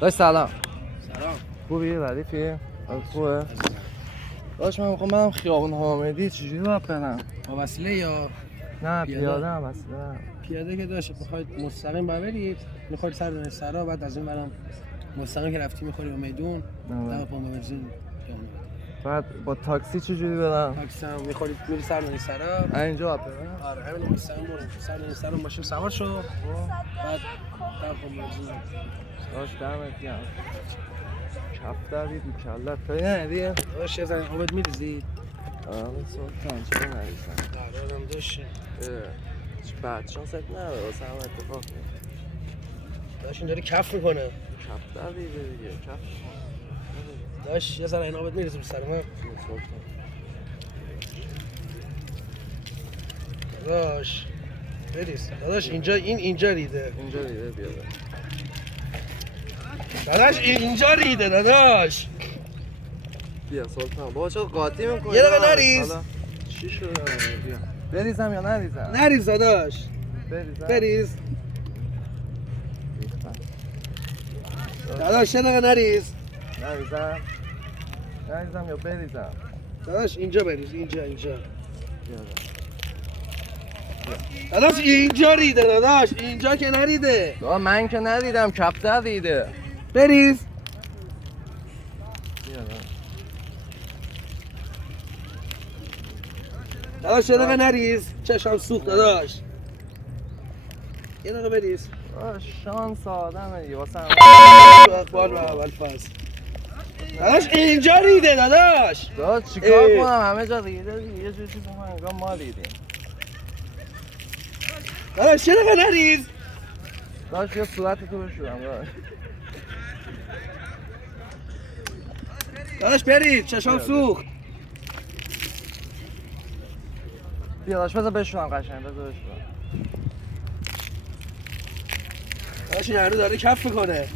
داشت سلام. سلام. خوبی؟ ردیفی؟ خوبه؟ داشت من خیابون حامدی چجوری باید برم؟ با وسیله یا نه پیاده؟ پیاده هم اصلا. پیاده که داشت بخواید مستقیم برید، میخواید سر دانش سرا، بعد از این برم مستقیم که رفتی میخوری به میدون دم پمپ بنزین پیاده. بعد با تاکسی چجوری برم؟ تاکسی هم میخوری میری سر دانش سرا. اینجا باید برم؟ آره همین مستقیم برو سر دانش سرا ماشین سوار شو، بعد دم پمپ بنزین. داشت دمت گرم. کفتری تو کلت پایی ندیدی؟ داشت یه زن آبت میریزی؟ آره سلطان چرا نریزم؟ آره هم داشت. بعد شانست نداره واسه هم اتفاق میفته. داشت این داری کف میکنه. کفتر دیگه کف. داشت یه زن این آبت میریزی رو سر من. سلطان داداش بریز. داداش اینجا ریده. اینجا دیگه بیاده. داداش اینجا ریده داداش. بیا سلطان بابا چرا قاطی میکنی؟ یه دقیقه نریز. چی شده؟ بیا بریزم یا نریزم؟ نریز داداش. بریزم؟ بریز. ریختم. داداش یه دقیقه نریز. نریزم یا بریزم؟ داداش اینجا بریز. اینجا بیاده. داداش اینجا ریده داداش. اینجا که نریده. بابا من که ندیدم کفتر دیده. بریز. بیاده. داداش یه دقیقه نریز. چشم سوخت داداش. یه دقیقه بریز. شانس آدمه دیگه واسه همه. اقبال به اول فصل. داداش اینجا ریده داداش. داداش چیکار کنم همه جا ریده دیگه یه جور چیز کنم انگار ما ریدیم. داداش یه دقیقه نریز. داداش یه صورت تو بشورم داداش. داداش بریز. چشم سوخت. بیا داداش بذار بشورم قشنگ بذار بشورم. داداش این هنو داره کف میکنه.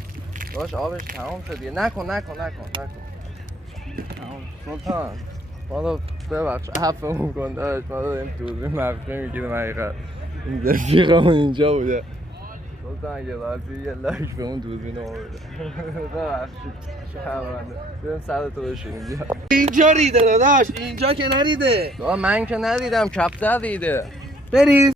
داداش آبش تمام شد دیگه نکن تمام سلطان بالا ببخش عفومون کن داداش ما داریم دوربین مخفی میگیریم حقیقت این رفیقمون اینجا بوده سلطان اگه راضی یه لایک به اون دوربین ما بده ببخشید شرمنده بریم سر تو بشوریم بیا اینجا ریده داداش. اینجا که نریده. من که ندیدم کفتر دیده بریز.